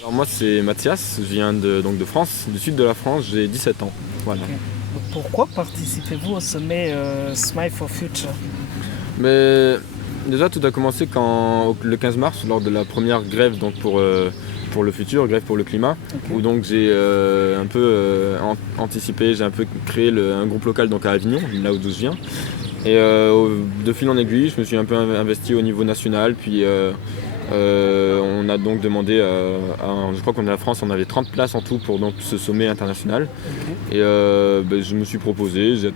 Alors moi c'est Mathias, je viens donc de France, du sud de la France, j'ai 17 ans. Voilà. Ok. Pourquoi participez-vous au sommet Smile for Future? Mais déjà tout a commencé le 15 mars lors de la première grève donc pour le futur, grève pour le climat, Ok. où donc j'ai un peu anticipé, j'ai un peu créé un groupe local donc à Avignon, là où d'où je viens. Et de fil en aiguille, je me suis un peu investi au niveau national, puis on a donc demandé, je crois qu'on est la France, on avait 30 places en tout pour donc, ce sommet international. Ok. Et je me suis proposé, j'ai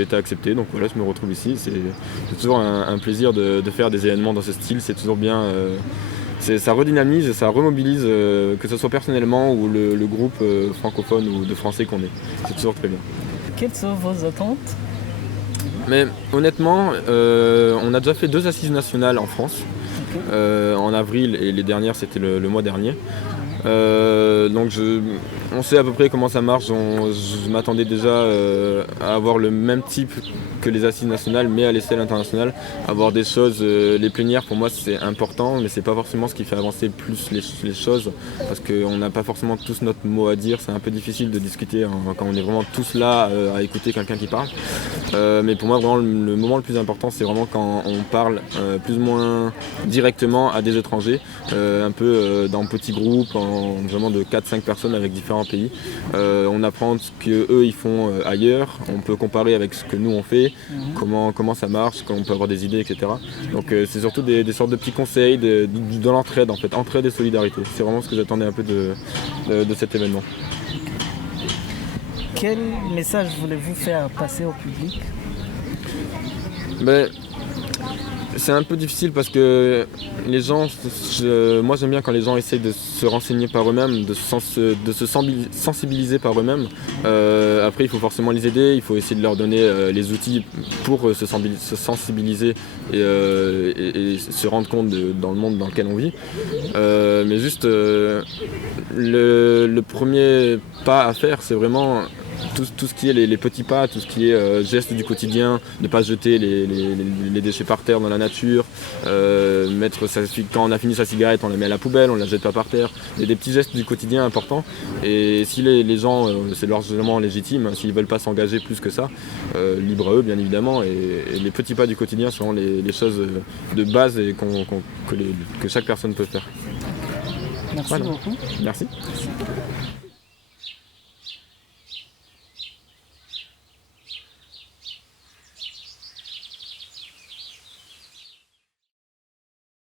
été accepté, donc voilà, je me retrouve ici. C'est toujours un plaisir de faire des événements dans ce style, c'est toujours bien. Ça redynamise, ça remobilise, que ce soit personnellement ou le groupe francophone ou de français qu'on est. C'est toujours très bien. Quelles sont vos attentes? Mais honnêtement, on a déjà fait 2 assises nationales en France, Ok. en avril, et les dernières c'était le mois dernier. Donc on sait à peu près comment ça marche. Je m'attendais déjà à avoir le même type que les assises nationales, mais à l'échelle internationale. Avoir des choses, les plénières pour moi c'est important, mais c'est pas forcément ce qui fait avancer plus les choses, parce qu'on n'a pas forcément tous notre mot à dire. C'est un peu difficile de discuter quand on est vraiment tous là à écouter quelqu'un qui parle. Mais pour moi vraiment le moment le plus important c'est vraiment quand on parle plus ou moins directement à des étrangers, un peu dans petits groupes, vraiment de 4-5 personnes avec différents pays. On apprend ce qu'eux ils font ailleurs, on peut comparer avec ce que nous on fait, comment ça marche, quand on peut avoir des idées, etc. Donc c'est surtout des sortes de petits conseils, de l'entraide en fait, entraide et solidarité. C'est vraiment ce que j'attendais un peu de cet événement. Quel message voulez-vous faire passer au public? Ben, c'est un peu difficile parce que les gens, moi j'aime bien quand les gens essayent de se renseigner par eux-mêmes, de se sensibiliser par eux-mêmes. Après il faut forcément les aider, il faut essayer de leur donner les outils pour se sensibiliser et se rendre compte dans le monde dans lequel on vit. Mais juste le premier pas à faire c'est vraiment tout ce qui est les petits pas, tout ce qui est gestes du quotidien, ne pas jeter les déchets par terre dans la nature, quand on a fini sa cigarette, on la met à la poubelle, on ne la jette pas par terre. Il y a des petits gestes du quotidien importants. Et si les gens, c'est largement légitime, hein, s'ils ne veulent pas s'engager plus que ça, libre à eux bien évidemment. Et les petits pas du quotidien sont les choses de base et que chaque personne peut faire. Merci Voilà. beaucoup. Merci. Merci.